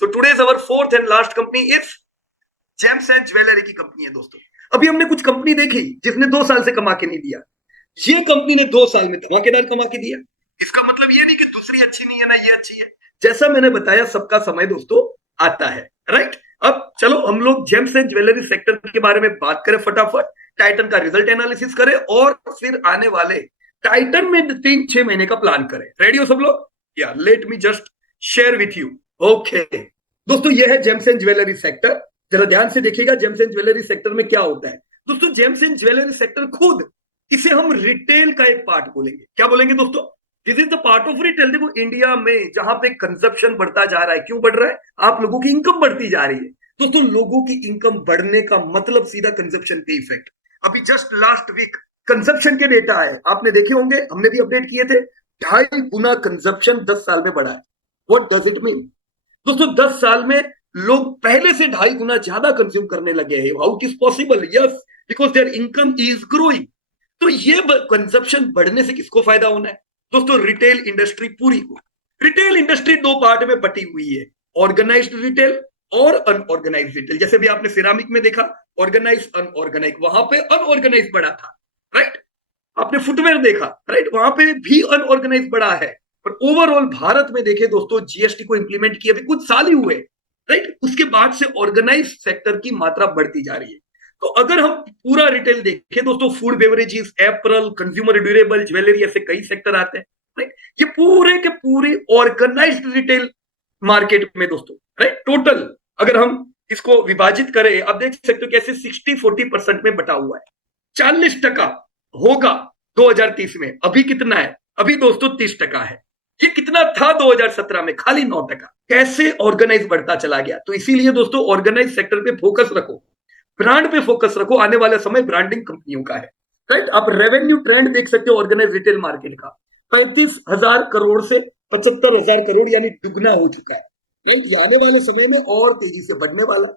So today's our fourth and last company is James and jewellery की company है दोस्तों। अभी हमने कुछ कंपनी देखी जिसने 2 साल से कमा के नहीं दिया, ये कंपनी ने 2 साल में धमाकेदार कमा के दिया। इसका मतलब ये नहीं कि दूसरी अच्छी नहीं है ना ये अच्छी है, जैसा मैंने बताया सबका समय दोस्तों आता है, राइट। अब चलो हम लोग जेम्स एंड ज्वेलरी सेक्टर के बारे में बात करें फटाफट, टाइटन का रिजल्ट एनालिसिस करें और फिर आने वाले टाइटन में 3-6 महीने का प्लान करें। रेडी हो सब लोग? या let me just share with you. Okay दोस्तों, ये है जेम्स एंड ज्वेलरी सेक्टर। जरा ध्यान से देखिएगा जेम्स एंड ज्वेलरी सेक्टर में क्या होता है दोस्तों। जेम्स एंड ज्वेलरी सेक्टर खुद इसे हम रिटेल का एक पार्ट बोलेंगे। क्या बोलेंगे दोस्तों? This is the part of retail. देखो इंडिया में जहां पे कंजप्शन बढ़ता जा रहा है, क्यों बढ़ रहा है? आप लोगों की इनकम बढ़ती जा रही है दोस्तों। लोगों की इनकम बढ़ने का मतलब सीधा कंजप्शन पे इफेक्ट। अभी जस्ट लास्ट वीक कंजप्शन के डेटा है, आपने देखे होंगे, हमने भी अपडेट किए थे। 2.5 गुना कंजप्शन 10 साल में बढ़ा है। व्हाट डज इट मीन दोस्तों? 10 साल में लोग पहले से 2.5 गुना ज्यादा कंज्यूम करने लगे हैं। How it is possible? Yes, because there income is growing. तो ये कंजप्शन बढ़ने से किसको फायदा होना है दोस्तों? रिटेल इंडस्ट्री पूरी को। रिटेल इंडस्ट्री 2 पार्ट में बटी हुई है, ऑर्गेनाइज्ड रिटेल और अनऑर्गेनाइज्ड रिटेल। जैसे भी आपने सिरामिक में देखा ऑर्गेनाइज अनऑर्गेनाइज, वहां पे अनऑर्गेनाइज बड़ा था, राइट। आपने फुटवेयर देखा, राइट, वहां पे भी अनऑर्गेनाइज बड़ा है। पर ओवरऑल भारत में देखे दोस्तों, जीएसटी को इंप्लीमेंट किए अभी कुछ साल ही हुए, राइट, उसके बाद से ऑर्गेनाइज सेक्टर की मात्रा बढ़ती जा रही है। तो अगर हम पूरा रिटेल देखें दोस्तों, food beverages, apparel, consumer durable, jewellery, ऐसे कई सेक्टर आते हैं, राइट। ये पूरे के पूरे ऑर्गेनाइज्ड रिटेल मार्केट में दोस्तों, राइट। टोटल अगर हम इसको विभाजित करें, आप देख सकते हो कैसे 60-40% में बटा हुआ है। 40% होगा 2030 में। अभी कितना है? अभी दोस्तों 30% है। ये कितना था 2017 में? खाली 9%। कैसे ऑर्गेनाइज बढ़ता चला गया। तो इसीलिए दोस्तों ऑर्गेनाइज सेक्टर पे फोकस रखो, ब्रांड पे फोकस रखो। आने वाला समय ब्रांडिंग कंपनियों का है, राइट। आप रेवेन्यू ट्रेंड देख सकते हो ऑर्गेनाइज रिटेल मार्केट का, 35,000 करोड़ से 75,000 करोड़, यानी दुगना हो चुका है, राइट। आने वाले समय में और तेजी से बढ़ने वाला।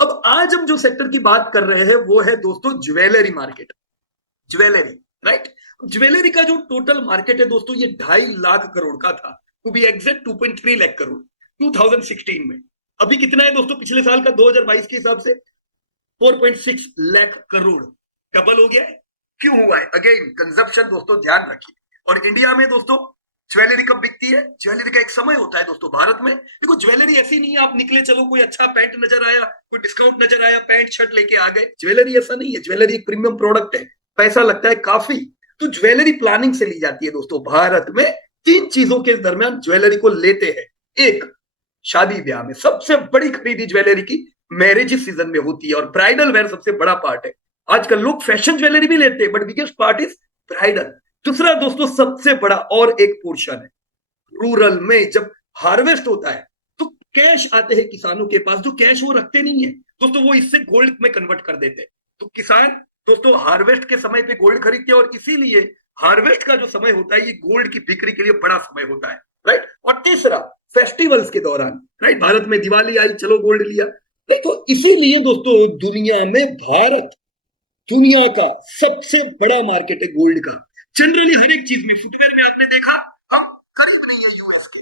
अब आज हम जो सेक्टर की बात कर रहे हैं वो है दोस्तों jewellery market. Jewellery, right. Jewellery का जो टोटल मार्केट है दोस्तों, ये 2.5 लाख करोड़ का था, to be exact 2.3 lakh crore 2016 में। अभी कितना है दोस्तों पिछले साल का 2022 के हिसाब से? 4.6 लाख करोड़, डबल हो गया है। क्यों हुआ है? अगेन कंजप्शन दोस्तों, ध्यान रखिए। और इंडिया में दोस्तों ज्वेलरी कब बिकती है? ज्वेलरी का एक समय होता है दोस्तों भारत में। देखो ज्वेलरी ऐसी नहीं है आप निकले, चलो कोई अच्छा पैंट नजर आया, कोई डिस्काउंट नजर आया, पैंट शर्ट लेके आ गए। ज्वेलरी ऐसा नहीं है। ज्वेलरी एक प्रीमियम प्रोडक्ट है, पैसा लगता है काफी। तो ज्वेलरी प्लानिंग से ली जाती है दोस्तों। भारत में 3 चीजों के दरमियान ज्वेलरी को लेते हैं। एक, शादी ब्याह में सबसे बड़ी खरीदी ज्वेलरी की मैरिज सीजन में होती है, और ब्राइडल वेयर सबसे बड़ा पार्ट है। आजकल लोग फैशन ज्वेलरी भी लेते हैं, but biggest part is bridal. दूसरा दोस्तों सबसे बड़ा और एक पोर्शन है रूरल में, जब हार्वेस्ट होता है तो कैश आते हैं किसानों के पास, जो कैश वो रखते नहीं है दोस्तों, वो इससे गोल्ड में कन्वर्ट कर देते हैं। तो किसान दोस्तों हार्वेस्ट के समय पे गोल्ड खरीदते हैं, और इसीलिए हार्वेस्ट का जो समय होता है ये गोल्ड की बिक्री के लिए बड़ा समय होता है, राइट। और तीसरा फेस्टिवल्स के दौरान, राइट, भारत में दिवाली आई, चलो गोल्ड लिया। तो इसीलिए दोस्तों दुनिया में भारत दुनिया का सबसे बड़ा मार्केट है गोल्ड का। जनरली हर एक चीज में, फुटवेयर में आपने देखा हम करीब नहीं है यूएस के,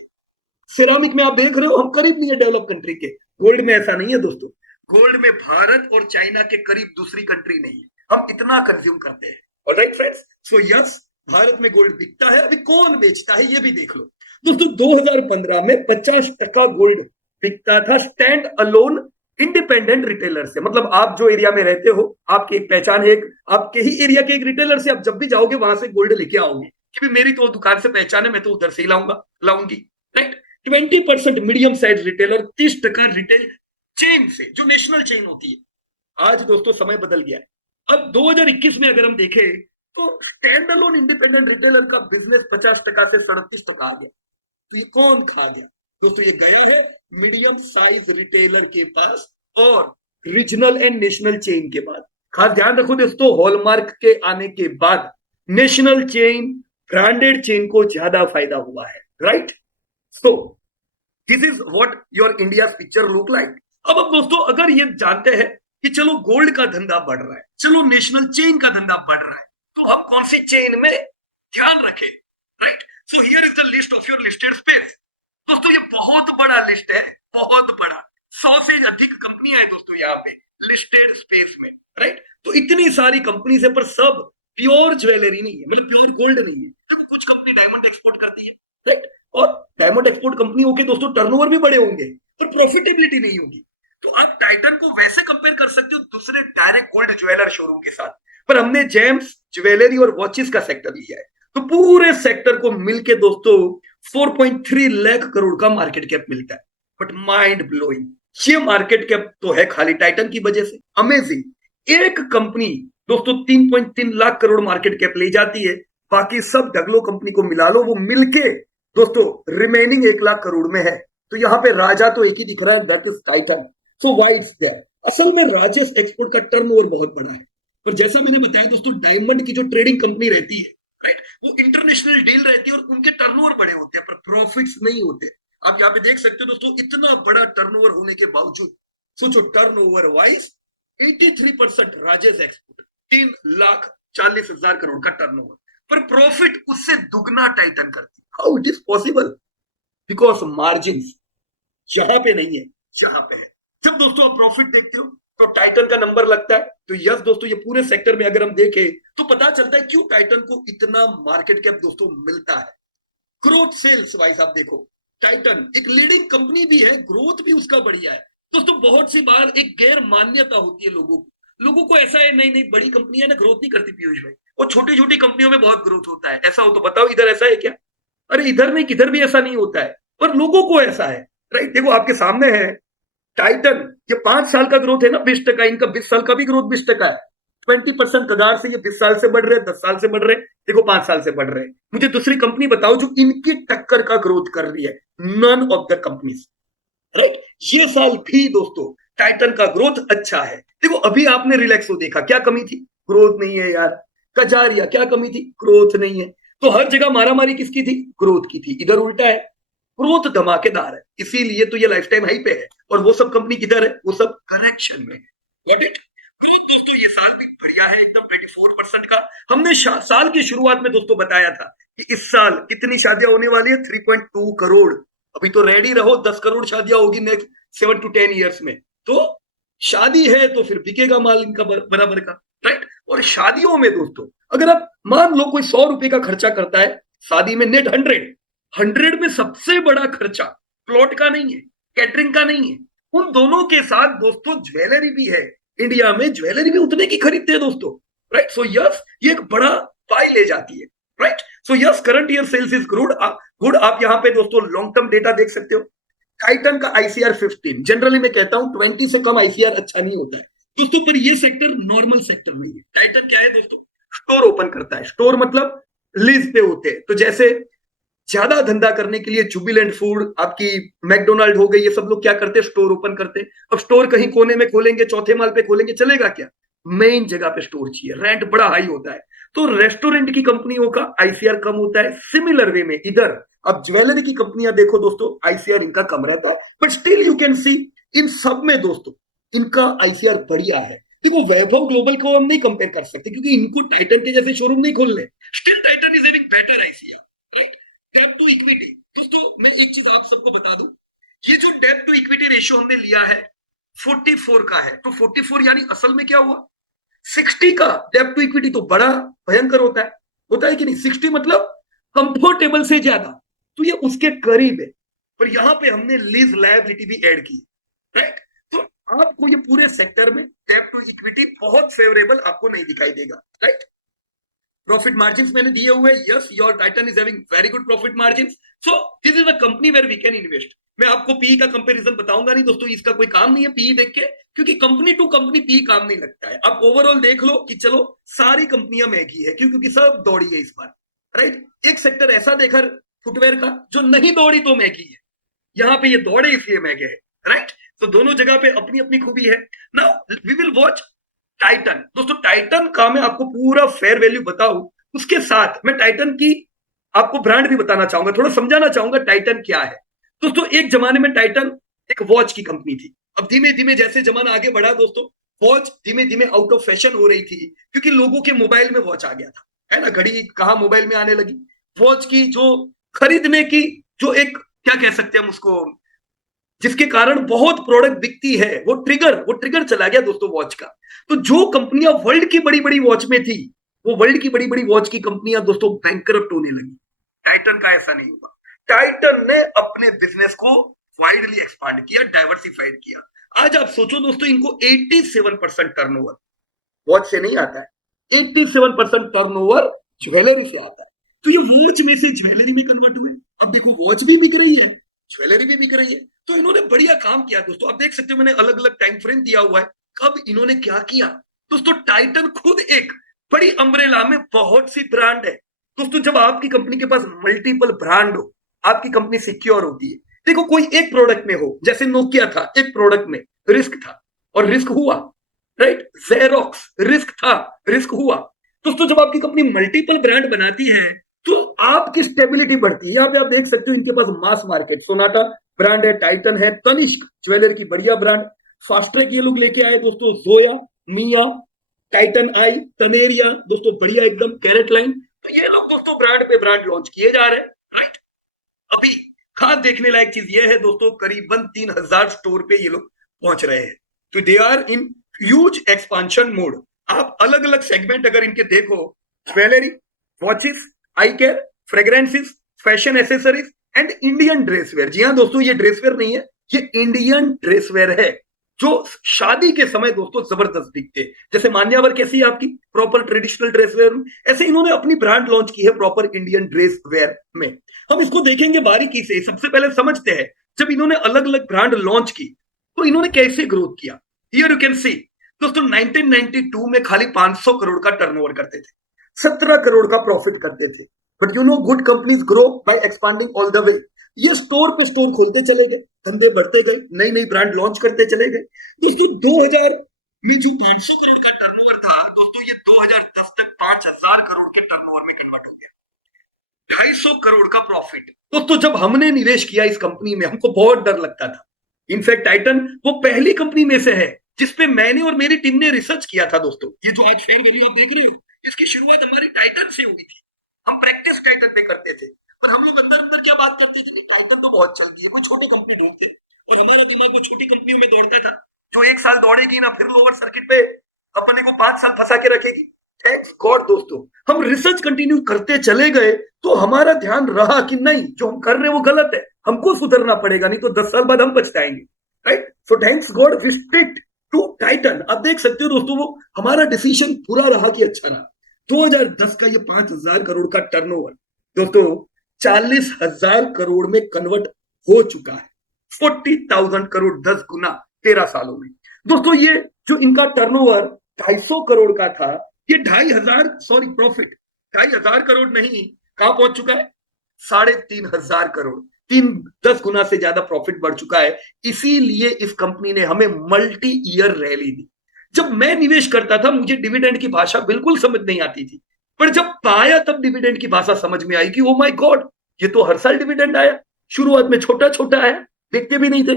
सिरामिक में आप देख रहे हो हम करीब नहीं है डेवलप कंट्री के। गोल्ड में ऐसा नहीं है दोस्तों। गोल्ड में भारत और चाइना के करीब दूसरी कंट्री नहीं है, हम इतना कंज्यूम करते हैं। Alright friends, so yes, Bharat में गोल्ड बिकता है। अभी कौन बेचता है ये भी देख लो दोस्तों। 2015 में 50% गोल्ड बिकता था स्टैंड अलोन इंडिपेंडेंट रिटेलर से। मतलब आप जो एरिया में रहते हो, आपकी एक पहचान है, एक आपके ही एरिया के एक रिटेलर से आप जब भी जाओगे वहां से गोल्ड लेके आओगे कि मेरी तो दुकान से पहचान है, मैं तो उधर से ही लाऊंगी, राइट। 20% मीडियम साइज रिटेल और 30% रिटेल चेन से, जो नेशनल चेन होती है। आज दोस्तों समय बदल गया है। अब 2021 में अगर हम देखें तो स्टैंड अलोन इंडिपेंडेंट रिटेलर का बिजनेस 50% से 37% आ गया। तो ये कौन खा गया दोस्तों? ये गया है मीडियम साइज रिटेलर के पास और रीजनल एंड नेशनल चेन के बाद। खास ध्यान रखो दोस्तों, हॉलमार्क के आने के बाद नेशनल चेन, ब्रांडेड चेन को ज्यादा फायदा हुआ है, right. So this is what your India picture look like. अब दोस्तों अगर ये जानते हैं कि चलो गोल्ड का धंधा बढ़ रहा है, चलो नेशनल चेन का धंधा बढ़ रहा है, तो हम कौन सी चेन में ध्यान रखें, right. So here is the list of your listed space. दोस्तों ये बहुत बड़ा लिस्ट है, बहुत बड़ा। कंपनियां हैं दोस्तों यहाँ पे लिस्टेड स्पेस में, राइट। तो इतनी सारी कंपनी है पर सब प्योर ज्वेलरी नहीं है, मतलब प्योर गोल्ड नहीं है। देखो कुछ कंपनी डायमंड एक्सपोर्ट करती है, राइट, और डायमंड एक्सपोर्ट कंपनी होके दोस्तों टर्नओवर भी बड़े होंगे पर प्रॉफिटेबिलिटी नहीं होगी। तो आप टाइटन को वैसे कंपेयर कर सकते हो दूसरे डायरेक्ट गोल्ड ज्वेलर शोरूम के साथ, पर हमने जेम्स ज्वेलरी और वॉचेस का सेक्टर लिया है। तो पूरे सेक्टर को मिलके दोस्तों 4.3 लाख करोड़ का मार्केट कैप मिलता है। बट माइंड ब्लोइंग, ये मार्केट कैप तो है खाली टाइटन की वजह से। अमेजिंग। एक कंपनी दोस्तों 3.3 लाख करोड़ मार्केट कैप ले जाती है, बाकी सब डगलो कंपनी को मिला लो, वो मिलके दोस्तों रिमेनिंग 1 लाख करोड़ में है। तो यहाँ पे राजा तो एक ही दिख रहा है, that is Titan. So why it's there? असल में राजेश एक्सपोर्ट का टर्नओवर बहुत बड़ा है, पर जैसा मैंने बताया दोस्तों डायमंड की जो ट्रेडिंग कंपनी रहती है, राइट, वो इंटरनेशनल डील रहती है और उनके टर्नओवर बड़े होते हैं पर प्रॉफिट्स नहीं होते। आप यहाँ पे देख सकते हो दोस्तों इतना बड़ा टर्नओवर होने के बावजूद सोचो turnover wise 83% Rajesh export, 3,40,000 crore का टर्नओवर, पर प्रॉफिट उससे दुगना टाइटन करती। How it is possible? Because margin यहां पे नहीं है, यहां पे है। जब दोस्तों आप प्रॉफिट देखते हो तो टाइटन का नंबर लगता है। तो यस दोस्तों ये पूरे सेक्टर में अगर हम देखें तो पता चलता है क्यों टाइटन को इतना मार्केट कैप दोस्तों मिलता है। ग्रोथ सेल्स वाइज आप देखो टाइटन एक लीडिंग कंपनी भी है, ग्रोथ भी उसका बढ़िया है दोस्तों। बहुत सी बार एक गैर मान्यता होती है लोगों को ऐसा है नहीं बड़ी कंपनियां ना ग्रोथ नहीं करती पीयूष भाई, और छोटी छोटी कंपनियों में बहुत ग्रोथ होता है। ऐसा हो तो बताओ इधर ऐसा है क्या? अरे इधर नहीं किधर भी ऐसा नहीं होता है, पर लोगों को ऐसा है, राइट। देखो आपके सामने है टाइटन, ये 5 साल का ग्रोथ है ना 20%, इनका 20 साल का भी ग्रोथ 20% है। 20% कगार से ये 20 साल से बढ़ रहे, 10 साल से बढ़ रहे, देखो 5 साल से बढ़ रहे। मुझे दूसरी कंपनी बताओ जो इनकी टक्कर का ग्रोथ कर रही है। None of the companies, right. ये साल भी दोस्तों टाइटन का ग्रोथ अच्छा है। देखो अभी आपने रिलैक्सो देखा, क्या कमी थी? ग्रोथ नहीं है यार। कजारिया क्या कमी थी? ग्रोथ नहीं है। तो हर जगह मारामारी किसकी थी? ग्रोथ की थी। इधर उल्टा है, ग्रोथ धमाकेदार है, इसीलिए तो ये लाइफ टाइम हाई पे है। और वो सब कंपनी किधर है? वो सब करेक्शन में है। Got it? ग्रोथ दोस्तों ये साल भी बढ़िया है एकदम 24% का। हमने साल की शुरुआत में दोस्तों बताया था कि इस साल कितनी शादियां होने वाली है? 3.2 करोड़। अभी तो रेडी रहो, 10 करोड़ शादियां होगी नेक्स्ट 7 to 10 ईयर्स में। तो शादी है तो फिर बिकेगा माल इनका बराबर का, राइट। और शादियों में दोस्तों अगर आप मान लो कोई 100 रुपए का खर्चा करता है शादी में, नेट 100 में सबसे बड़ा खर्चा प्लॉट का नहीं है, कैटरिंग का नहीं है, उन दोनों के साथ दोस्तों ज्वेलरी भी है। इंडिया में ज्वेलरी भी उतने की खरीदते हैं दोस्तों, राइट। सो यस ये एक बड़ा पाई ले जाती है, right. So yes current year sales is good. आप यहाँ पे दोस्तों लॉन्ग टर्म डेटा देख सकते हो। टाइटन का आईसीआर 15, जनरली मैं कहता हूं 20 से कम आईसीआर अच्छा नहीं होता है दोस्तों, पर ये सेक्टर नॉर्मल सेक्टर नहीं है। टाइटन क्या है दोस्तों? स्टोर ओपन करता है। स्टोर मतलब लीज पे होते हैं। तो जैसे ज्यादा धंधा करने के लिए जुबिलेंट फूड, आपकी मैकडोनाल्ड हो गई, ये सब लोग क्या करते हैं? स्टोर ओपन करते हैं। अब स्टोर कहीं कोने में खोलेंगे, चौथे माल पे खोलेंगे, चलेगा क्या? मेन जगह पे स्टोर चाहिए, रेंट बड़ा हाई होता है। तो रेस्टोरेंट की कंपनियों का आईसीआर कम होता है। सिमिलर वे में इधर अब ज्वेलरी की कंपनियां देखो दोस्तों, आईसीआर इनका कम रहता है, but still you can see इन सब में दोस्तों इनका आईसीआर बढ़िया है। देखो वैभव ग्लोबल को हम नहीं कंपेयर कर सकते क्योंकि इनको टाइटन के जैसे शोरूम नहीं खोलने। Still Titan is having better ICR, right. डेब्ट टू इक्विटी दोस्तों मैं एक चीज आप सबको बता दूं, ये जो डेब्ट टू इक्विटी रेशियो हमने लिया है 44 का है। तो 44 यानी असल में क्या हुआ? 60 का डेब्ट टू इक्विटी तो बड़ा भयंकर होता है कि नहीं? 60 मतलब कंफर्टेबल से ज्यादा, तो ये उसके करीब है। पर यहां पे हमने लीज लायबिलिटी भी ऐड की, राइट। तो आपको ये पूरे सेक्टर में डेब्ट टू इक्विटी बहुत फेवरेबल आपको नहीं दिखाई देगा, राइट। प्रॉफिट मार्जिन मैंने दिए हुए, yes your Titan is having very good profit margin. So this is a company where we can invest. मैं आपको पीई का कंपैरिजन बताऊंगा नहीं दोस्तों, इसका कोई काम नहीं है पीई देख के, क्योंकि कंपनी टू कंपनी पीई काम नहीं लगता है। आप ओवरऑल देख लो कि चलो सारी कंपनियां महंगी है, क्यों? क्योंकि सब दौड़ी है इस बार, राइट। एक सेक्टर ऐसा देखा फुटवेयर का जो नहीं दौड़ी तो महंगी है, यहाँ पे ये दौड़े इसलिए महंगे है, राइट। तो दोनों जगह पे अपनी अपनी खूबी है। Now we will watch Titan. दोस्तों टाइटन का मैं आपको पूरा फेयर वैल्यू बताऊं, उसके साथ मैं टाइटन की आपको ब्रांड भी बताना चाहूंगा, थोड़ा समझाना चाहूंगा टाइटन क्या है। दोस्तों एक जमाने में टाइटन एक वॉच की कंपनी थी। अब धीमे धीमे जैसे जमाना आगे बढ़ा दोस्तों, वॉच धीमे धीमे आउट ऑफ फैशन हो रही थी, क्योंकि लोगों के मोबाइल में वॉच आ गया था, है ना। घड़ी कहाँ मोबाइल में आने लगी। वॉच की जो खरीदने की जो एक क्या कह सकते हैं हम उसको, जिसके कारण बहुत प्रोडक्ट बिकती है, वो ट्रिगर चला गया दोस्तों वॉच का। तो जो कंपनियां वर्ल्ड की बड़ी बड़ी वॉच में थी, वो वर्ल्ड की बड़ी बड़ी वॉच की कंपनियां दोस्तों बैंकरप्ट होने लगी। टाइटन का ऐसा नहीं हुआ। टाइटन ने अपने बिजनेस को वाइडली एक्सपांड किया, डाइवर्सिफाइड किया। आज आप सोचो दोस्तों, इनको 87% टर्नओवर वॉच से नहीं आता है, 87% टर्नओवर ज्वेलरी से आता है। तो ये वॉच में से ज्वेलरी में कन्वर्ट हुए। अब देखो वॉच भी बिक रही है, ज्वेलरी भी बिक रही है। तो इन्होंने बढ़िया काम किया दोस्तों। अब देख सकते हो मैंने अलग अलग टाइम फ्रेम दिया हुआ है, कब इन्होंने क्या किया। दोस्तों टाइटन खुद एक बड़ी अम्ब्रेला में बहुत सी ब्रांड है। दोस्तों जब आपकी कंपनी के पास मल्टीपल ब्रांड हो, आपकी कंपनी सिक्योर होती है। देखो कोई एक प्रोडक्ट में हो, जैसे नोकिया था, एक प्रोडक्ट में रिस्क था और रिस्क हुआ, राइट। जेरोक्स रिस्क था, रिस्क हुआ। दोस्तों जब आपकी कंपनी मल्टीपल ब्रांड बनाती है तो आपकी स्टेबिलिटी बढ़ती है। यहां पे आप देख सकते हो इनके पास मास मार्केट सोनाटा ब्रांड है, टाइटन है, तनिष्क ज्वेलर की बढ़िया ब्रांड, फास्ट्रैक ये लोग लेके आए दोस्तों, जोया, मिया, टाइटन आई, तनेरिया दोस्तों बढ़िया एकदम, कैरेट लाइन। तो ये लोग दोस्तों ब्रांड पे ब्रांड लॉन्च किए जा रहे हैं, राइट। अभी खास देखने लायक चीज ये है दोस्तों, करीबन 3000 स्टोर पे ये लोग पहुंच रहे हैं। तो they are in huge expansion mode. आप अलग अलग सेगमेंट अगर इनके देखो, jewellery, watches, eye care, fragrances, fashion accessories and Indian dresswear. जी हाँ दोस्तों, ये ड्रेसवेयर नहीं है, ये इंडियन ड्रेसवेयर है, जो शादी के समय दोस्तों जबरदस्त दिखते। जैसे मान्यावर कैसी है आपकी प्रॉपर ट्रेडिशनल ड्रेसवेयर में, ऐसे इन्होंने अपनी ब्रांड लॉन्च की है प्रॉपर इंडियन ड्रेसवेयर में। हम इसको देखेंगे बारीकी से। सबसे पहले समझते हैं, जब इन्होंने अलग अलग ब्रांड लॉन्च की तो इन्होंने कैसे ग्रोथ किया। हियर यू कैन सी दोस्तों, 1992 में खाली 500 करोड़ का टर्नओवर करते थे, 17 करोड़ का प्रॉफिट करते थे। But you know good companies grow by expanding all the way. ये स्टोर पे स्टोर खोलते चले गए, धंधे बढ़ते गए, नई नई ब्रांड लॉन्च करते चले गए। दोस्तों 2000 में जो 500 करोड़ का टर्नओवर था दोस्तों, ये 2010 तक 5000 करोड़ के टर्नओवर में कन्वर्ट हो गया, 250 करोड़ का प्रॉफिट। दोस्तों जब हमने निवेश किया इस कंपनी में, हमको बहुत डर लगता था। इनफैक्ट टाइटन वो पहली कंपनी में से है जिसपे मैंने और मेरी टीम ने रिसर्च किया था दोस्तों। ये जो आज फेयर वैल्यू आप देख रहे हो, इसकी शुरुआत हमारी टाइटन से हुई थी। हम प्रैक्टिस टाइटन पे करते थे, पर हम लोग अंदर अंदर क्या बात करते थे, नहीं टाइटन तो बहुत चल गई है, कोई छोटी कंपनी ढूंढते। और हमारा दिमाग वो छोटी कंपनियों में दौड़ता था, जो एक साल दौड़ेगी ना, फिर लोअर सर्किट पे अपने को 5 साल फंसा के रखेगी। थैंक्स गॉड दोस्तों, हम रिसर्च कंटिन्यू करते चले गए, तो हमारा ध्यान रहा कि नहीं जो हम कर रहे हैं वो गलत है, हमको सुधरना पड़ेगा, नहीं तो 10 साल बाद हम पछताएंगे, right. So thanks God we stick to Titan. आप देख सकते हो दोस्तों, वो हमारा डिसीजन पूरा रहा कि अच्छा रहा। 2010 का ये 5000 करोड़ का टर्नओवर दोस्तों 40,000 करोड़ में कन्वर्ट हो चुका है। 40,000 करोड़, 10 गुना 13 सालों में। दोस्तों ये जो इनका टर्नओवर 250 करोड़ का था, ये 2,500 प्रॉफिट 2,500 करोड़ नहीं, कहां पहुंच चुका है, 3,500 करोड़। 10 गुना से ज्यादा प्रॉफिट बढ़ चुका है। इसीलिए इस कंपनी ने हमें मल्टी ईयर रैली दी। जब मैं निवेश करता था मुझे डिविडेंड की भाषा बिल्कुल समझ नहीं आती थी, पर जब पाया तब डिविडेंड की भाषा समझ में आई कि ओ माय गॉड, ये तो हर साल डिविडेंड आया। शुरुआत में छोटा छोटा आया, देखते भी नहीं थे,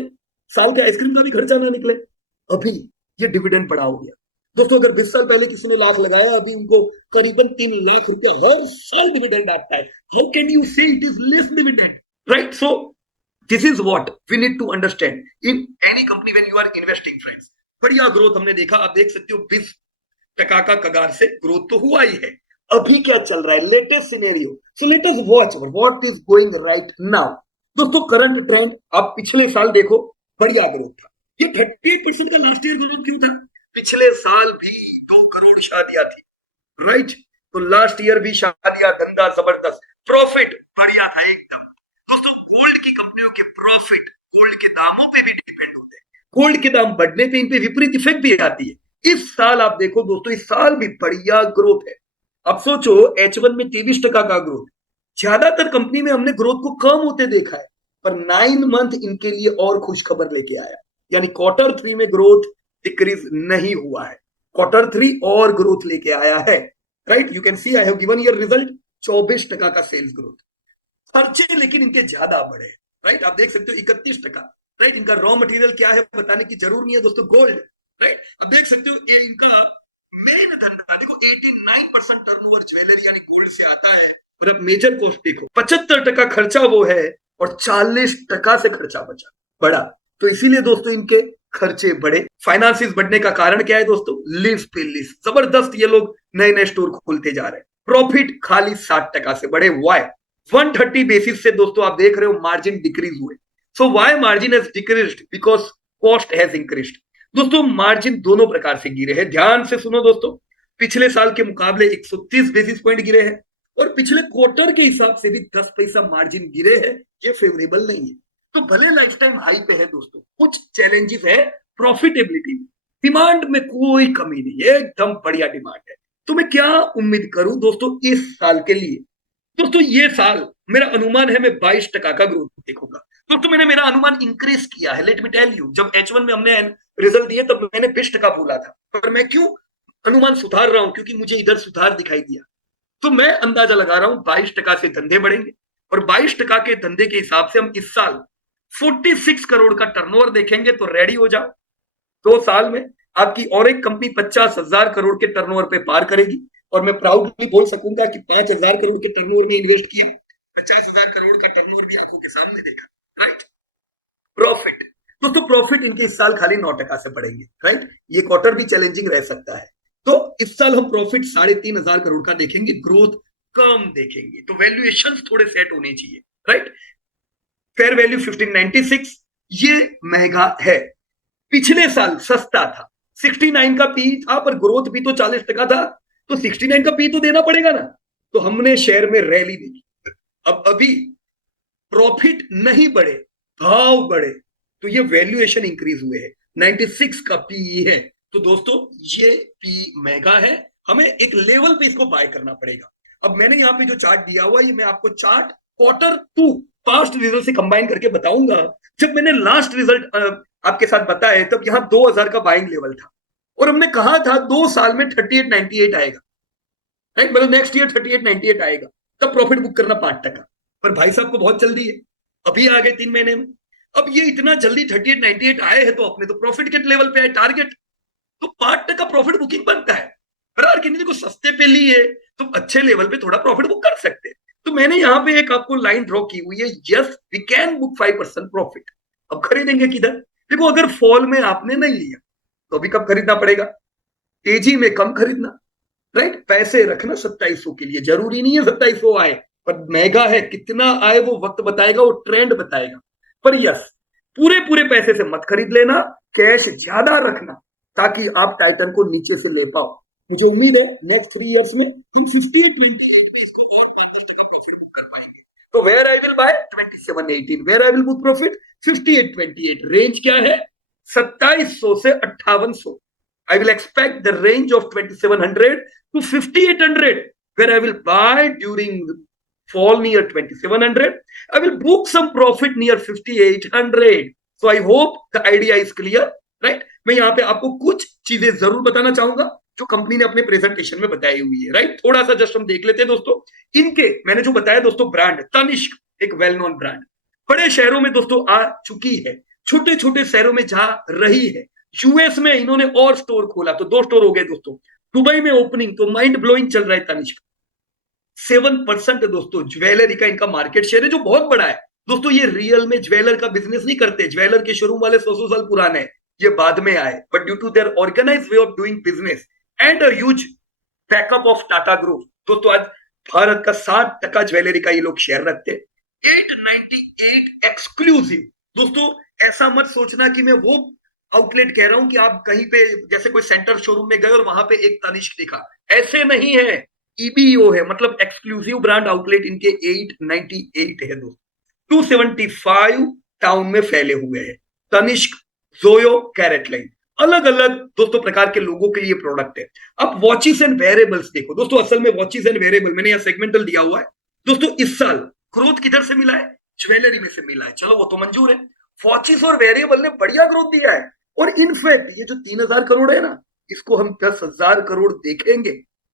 साल के आइसक्रीम का भी खर्चा ना निकले। अभी ये डिविडेंड बड़ा हो गया दोस्तों। अगर 20 साल पहले किसी ने लाख लगाया, अभी उनको करीबन 3 लाख रुपया हर साल डिविडेंड आता है। How can you say it is less dividend, right. So this is what we need to understand in any company when you are investing friends. बढ़िया ग्रोथ हमने देखा, आप देख सकते हो 20% का कगार से ग्रोथ तो हुआ ही है। अभी क्या चल रहा है, latest scenario. So let us watch what is going right now. दोस्तों करंट ट्रेंड आप पिछले साल देखो, बढ़िया ग्रोथ था। ये 38% का लास्ट ईयर ग्रोथ क्यों था, पिछले साल भी 2 करोड़ शादियां थी, राइट। तो लास्ट ईयर भी शादियां, धंधा जबरदस्त, प्रॉफिट बढ़िया था एकदम। दोस्तों गोल्ड की कंपनियों के प्रॉफिट गोल्ड के दामों पे भी डिपेंड होते हैं। गोल्ड के दाम बढ़ने पे इन पे विपरीत इफेक्ट भी आती है। इस साल आप देखो दोस्तों, इस साल भी बढ़िया ग्रोथ है। अब सोचो H1 में 23% का ग्रोथ, ज्यादातर कंपनी में हमने ग्रोथ को कम होते देखा है, पर 9 मंथ इनके लिए और खुश खबर लेके आया। यानी Q3 में ग्रोथ डिक्रीज नहीं हुआ है, Q3 और ग्रोथ लेके आया है, right. You can C I have given your result, 24% का सेल्स ग्रोथ। खर्चे लेकिन इनके ज्यादा बढ़े, राइट। आप देख सकते हो 31%, राइट। इनका रॉ मटेरियल क्या है बताने की जरूर नहीं है दोस्तों, गोल्ड, राइट। अब देख सकते हो ये इनका मेन धंधा देखो, 89% टर्नओवर ज्वेलरी यानी गोल्ड से आता है। और अब मेजर कॉस्ट देखो, 75% खर्चा वो है और 40% से खर्चा बचा, बड़ा। तो इसीलिए दोस्तों इनके खर्चे बढ़े। फाइनेंसिस बढ़ने का कारण क्या है दोस्तों? लीज पे लीज, जबरदस्त ये लोग नए नए स्टोर खोलते जा रहे हैं। प्रॉफिट खाली 60% से बढ़े। वाई? 130 बेसिस से दोस्तों आप देख रहे हो मार्जिन डिक्रीज हुए। So why margin has decreased? Because cost has increased. दोस्तों मार्जिन दोनों प्रकार से गिरे हैं, ध्यान से सुनो दोस्तों। पिछले साल के मुकाबले 130 बेसिस पॉइंट गिरे हैं और पिछले क्वार्टर के हिसाब से भी 10 पैसा मार्जिन गिरे हैं। ये फेवरेबल नहीं है। तो भले लाइफ टाइम हाई पे है दोस्तों, कुछ चैलेंजेस है प्रॉफिटेबिलिटी में। डिमांड में कोई कमी नहीं है, एकदम बढ़िया डिमांड है। तो मैं क्या उम्मीद करूं दोस्तों इस साल के लिए? दोस्तों ये साल मेरा अनुमान है मैं 22% का ग्रोथ देखूंगा। दोस्तों मैंने मेरा अनुमान इंक्रीज किया है। लेट मी टेल यू, जब H1 में हमने रिजल्ट दिए तब मैंने 20% बोला था, पर मैं क्यों अनुमान सुधार रहा हूं? क्योंकि मुझे इधर सुधार दिखाई दिया। तो मैं अंदाजा लगा रहा हूं 22% से धंधे बढ़ेंगे और 22% के धंधे के हिसाब से हम इस साल 46 करोड़ का टर्नओवर देखेंगे। तो रेडी हो जाओ, 2 साल में आपकी और एक कंपनी 50,000 करोड़ के टर्नओवर पे पार करेगी और मैं प्राउडली बोल सकूंगा कि 5,000 करोड़ के टर्नओवर में इन्वेस्ट किया, 50,000 करोड़ का टर्नओवर भी आंखों के सामने देखा। राइट? प्रॉफिट दोस्तों, प्रॉफिट इनके इस साल खाली 9% से बढ़ेंगे। राइट? ये क्वार्टर भी चैलेंजिंग रह सकता है। तो इस साल हम प्रॉफिट 3,500 करोड़ का देखेंगे, ग्रोथ कम देखेंगे। तो वैल्यूएशन थोड़े सेट होने चाहिए। राइट? फेयर वैल्यू 1596, ये महंगा है। पिछले साल सस्ता था, 69 का पी था, पर ग्रोथ भी तो 40% था। तो 69 का पी तो देना पड़ेगा ना। तो हमने शेयर में रैली देखी। अब अभी प्रॉफिट नहीं बढ़े, भाव बढ़े, तो ये वैल्यूएशन इंक्रीज हुए हैं। 96 का पी है। तो दोस्तों ये पी महंगा है, हमें एक लेवल पे इसको बाय करना पड़ेगा। अब मैंने यहां पे जो चार्ट दिया हुआ, ये मैं आपको चार्ट Q2 पास्ट रिजल्ट से कंबाइन करके बताऊंगा। जब मैंने लास्ट रिजल्ट आपके साथ बताए तब यहां 2000 का बाइंग लेवल था और हमने कहा था 2 साल में 3898 आएगा। राइट? मतलब नेक्स्ट ईयर 3898 आएगा, तब प्रॉफिट बुक करना 5%। पर भाई साहब को बहुत जल्दी है, अभी आ गए 3 महीने में। अब ये इतना जल्दी 3898 आए हैं तो अपने तो प्रॉफिट के लेवल पे है टारगेट, तो 5% प्रॉफिट बुकिंग बनता है। पर किसी को सस्ते पे लिए तो अच्छे लेवल पे थोड़ा प्रॉफिट बुक कर सकते हैं। तो मैंने यहां पे एक आपको लाइन ड्रॉ की हुई है, yes we can book 5% profit. अब खरीदेंगे किधर? देखो, अगर फॉल में आपने नहीं लिया तो अभी कब खरीदना पड़ेगा? तेजी में कम खरीदना। राइट? पैसे रखना 2700 के लिए, जरूरी नहीं है 2700 आए, पर महंगा है। कितना आए वो वक्त बताएगा, वो ट्रेंड बताएगा। पर यस, पूरे पूरे पैसे से मत खरीद लेना, कैश ज्यादा रखना ताकि आप टाइटन को नीचे से ले पाओ। मुझे उम्मीद है नेक्स्ट 3 इयर्स में हम 5828 में इसको और 5% प्रॉफिट बुक कर पाएंगे। तो where I will buy 2718, where I will book profit 5828। Range क्या है? 2700 से 5800। I will expect the range of 2700 to 5800, where I will buy during fall near 2700. I will book some profit near 5800. So I hope the idea is clear, right? मैं यहाँ पे आपको कुछ चीजें जरूर बताना चाहूंगा जो कंपनी ने अपने प्रेजेंटेशन में बताई हुई है। राइट? थोड़ा सा जस्ट हम देख लेते हैं दोस्तों। इनके मैंने जो बताया दोस्तों, ब्रांड तनिष्क एक वेल नोन ब्रांड, बड़े शहरों में दोस्तों आ चुकी है, छोटे छोटे शहरों में जा रही है। यूएस में इन्होंने और स्टोर खोला तो 2 स्टोर हो गए दोस्तों। दुबई में ओपनिंग तो माइंड ब्लोइंग चल रहा है तनिष्क। 7% दोस्तों ज्वेलरी का इनका मार्केट शेयर है, जो बहुत बड़ा है दोस्तों। ये रियल में ज्वेलर का बिजनेस नहीं करते, ज्वेलर के शोरूम वाले 100 साल पुराने हैं, ये बाद में आए। But due to their organize way of doing business and a huge backup of Tata group, दोस्तों आज भारत का 60% ज्वेलरी का ये लोग शेयर रखते हैं। 898 एक्सक्लूसिव। दोस्तों ऐसा मत सोचना कि मैं वो आउटलेट कह रहा हूं कि आप कहीं पे जैसे कोई सेंटर शोरूम में गए और वहां पे एक तनिष्क दिखा, ऐसे नहीं है। ईबीओ है, मतलब एक्सक्लूसिव ब्रांड आउटलेट इनके 898 है दोस्तों। 275 टाउन में फैले हुए हैं। तनिष्क, जोयो, कैरेट लाइन, अलग अलग दोस्तों प्रकार के लोगों के लिए प्रोडक्ट है। अब वॉचेस एंड वेरेबल्स देखो दोस्तों, असल में वॉचेस एंड वेरेबल मैंने यहाँ सेगमेंटल दिया हुआ है दोस्तों। इस साल ग्रोथ किधर से मिला है? ज्वेलरी में से मिला है, चलो वो तो मंजूर है। वॉचेस और वेरिएबल ने बढ़िया ग्रोथ दिया है। और इनफैक्ट ये जो 3000 करोड़ है ना, इसको हम 10,000 करोड़ देखेंगे।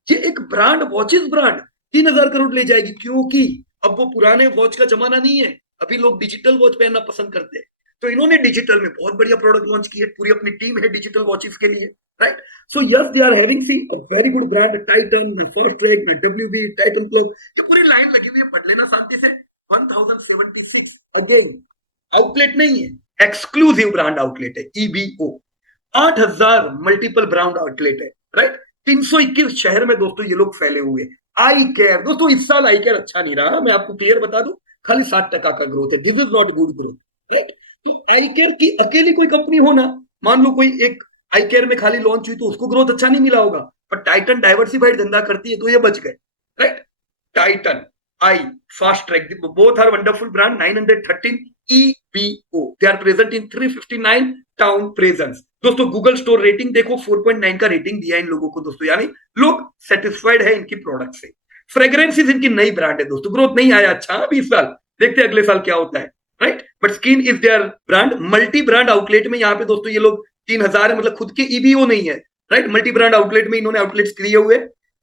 ये एक ब्रांड, वॉचेस ब्रांड 3000 करोड़ ले जाएगी, क्योंकि अब वो पुराने वॉच का जमाना नहीं है। अभी लोग डिजिटल वॉच पहनना पसंद करते हैं, तो इन्होंने डिजिटल में बहुत बढ़िया प्रोडक्ट लॉन्च किए। पूरी अपनी टीम है डिजिटल वॉचेस के लिए। Right? So yes, they are having see a very good brand. Titan, Fastrack, W B, Titan club, ये पूरी लाइन लगी हुई है, पढ़ लेना शांति से। 1076 अगेन आउटलेट नहीं है, एक्सक्लूसिव ब्रांड आउटलेट है, ईबीओ। 8,000 मल्टीपल ब्रांड आउटलेट है, राइट। 321 शहर में दोस्तों ये लोग फैले हुए। आई केयर दोस्तों, इस साल आई केयर अच्छा नहीं रहा, मैं आपको क्लियर बता दूं, खाली 7% का ग्रोथ है। This is not good growth, right. I care की अकेली कोई कंपनी हो ना, मान लो कोई एक आई केयर में खाली लॉन्च हुई तो उसको ग्रोथ अच्छा नहीं मिला होगा, पर टाइटन डाइवर्सिफाइड धंधा करती है तो ये बच गए, right. Titan, Eye, Fastrack, both are wonderful brand. 913 EBO, they are present in 359 town presence. दोस्तों गूगल स्टोर रेटिंग देखो, 4.9 का रेटिंग दिया इन लोगों को दोस्तों, यानी लोग सेटिस्फाइड है इनकी प्रोडक्ट से। फ्रेग्रेंसेस इनकी नई ब्रांड है दोस्तों, ग्रोथ नहीं आया अच्छा अभी इस साल, देखते हैं अगले साल क्या होता है, right. But skin is their brand. Multi brand outlet में यहाँ पे दोस्तों ये लोग 3,000 मतलब खुद के ईबीओ नहीं है, राइट। मल्टी ब्रांड आउटलेट में इन्होंने आउटलेट्स किए हुए।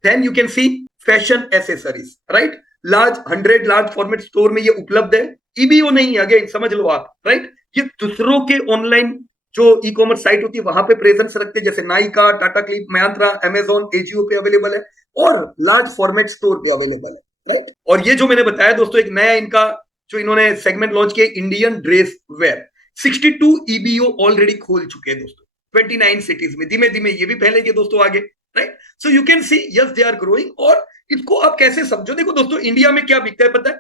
Then you can see fashion accessories, right. Large 100 large format store में ये उपलब्ध है, ईबीओ नहीं है, अगेन समझ लो आप, राइट। ये दूसरों के ऑनलाइन जो ई कॉमर्स साइट होती है वहां पे प्रेजेंस रखते हैं, जैसे Nykaa, Tata click, Mahindra, Amazon, AgO पे अवेलेबल है, और लार्ज फॉर्मेट स्टोर पे अवेलेबल है, राइट। और ये जो मैंने बताया दोस्तों, एक नया इनका जो इन्होंने सेगमेंट लॉन्च किया, Indian dress wear. 62 EBO already खोल चुके हैं दोस्तों 29 सिटीज में, धीमे धीमे ये भी फैलेंगे दोस्तों आगे, right. So you can see yes they are growing. और इसको आप कैसे समझो, देखो दोस्तों इंडिया में क्या बिकता है पता है,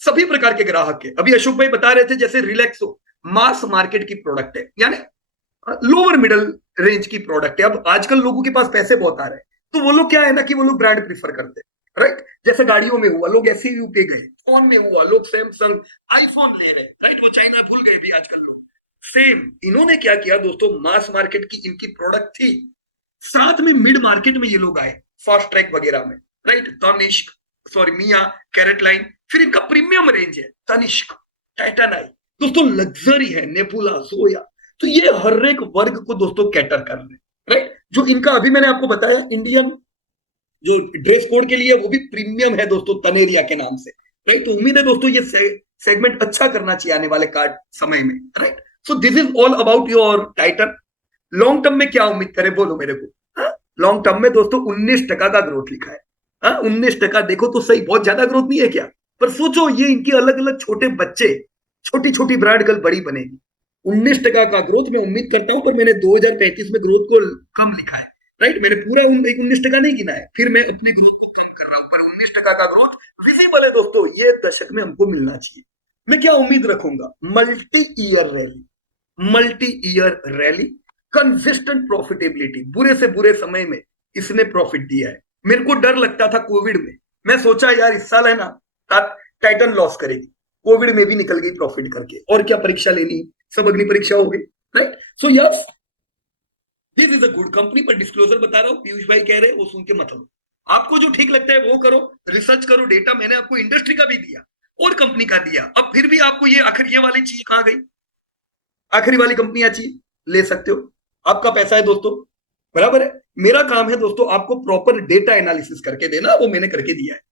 सभी प्रकार के ग्राहक के। अभी अशोक भाई बता रहे थे जैसे रिलैक्सो मास मार्केट की प्रोडक्ट है, यानी लोअर मिडिल रेंज की प्रोडक्ट है। अब आजकल लोगों के पास पैसे बहुत आ रहे हैं, तो वो लोग क्या है ना कि वो लोग ब्रांड प्रीफर करते हैं, राइट। जैसे गाड़ियों में हुआ, लोग ऐसे ही पे गए, फोन में हुआ, लोग सैमसंग आईफोन ले रहे हैं, राइट। वो चाइना भूल गए भी आजकल लोग। सेम इन्होंने क्या किया दोस्तों, मास मार्केट की इनकी प्रोडक्ट थी, साथ में मिड मार्केट में ये लोग आए, फास्ट ट्रैक वगैरह में, राइट। तनिष्क, सॉरी मिया, कैरेट लाइन, फिर इनका प्रीमियम रेंज है तनिष्क, टाइटन आई, दोस्तों लग्जरी है, नेपुला, जोया। तो ये हर एक वर्ग को दोस्तों कैटर कर रहे हैं, राइट। जो इनका अभी मैंने आपको बताया इंडियन जो ड्रेस कोड के लिए वो भी प्रीमियम है दोस्तों, तनेरिया के नाम से, राइट। तो उम्मीद है दोस्तों ये सेगमेंट अच्छा करना चाहिए आने वाले कार्ड समय में, right. So this is all about your Titan. Long term में क्या उम्मीद करें बोलो मेरे को, लॉन्ग टर्म में दोस्तों 19% का ग्रोथ लिखा है, 19%। देखो तो सही, बहुत ज्यादा ग्रोथ नहीं है क्या, पर सोचो ये इनके अलग अलग छोटे बच्चे, छोटी छोटी ब्रांड कल बड़ी बनेगी। 19% का ग्रोथ मैं उम्मीद करता हूं, पर मैंने 2035 में ग्रोथ को कम लिखा है, राइट। मैंने पूरा 19% नहीं गिना है, फिर मैं अपने ग्रोथ को कम कर रहा हूं, पर 19% का ग्रोथ विजिबल है दोस्तों, ये दशक में हमको मिलना चाहिए। मैं क्या उम्मीद रखूंगा, multi year rally, multi year rally, consistent profitability. बुरे से बुरे समय में इसने प्रॉफिट दिया है। मेरे को डर लगता था कोविड में, मैं सोचा यार इस साल है ना टाइटन लॉस करेगी, कोविड में भी निकल गई प्रॉफिट करके, और क्या परीक्षा लेनी, सब अग्नि परीक्षा हो गई, right. So yes this is a good company, पर डिस्क्लोजर बता रहा हूं, पीयूष भाई कह रहे हैं वो सुन के मत लो, आपको जो ठीक लगता है वो करो, रिसर्च करो, डेटा मैंने आपको इंडस्ट्री का भी दिया और कंपनी का दिया। अब फिर भी आपको ये आखिर ये वाली चीज कहां गई, आखिरी वाली कंपनियां चाहिए, ले सकते हो, आपका पैसा है दोस्तों, बराबर है। मेरा काम है दोस्तों आपको प्रॉपर डेटा एनालिसिस करके देना, वो मैंने करके दिया है।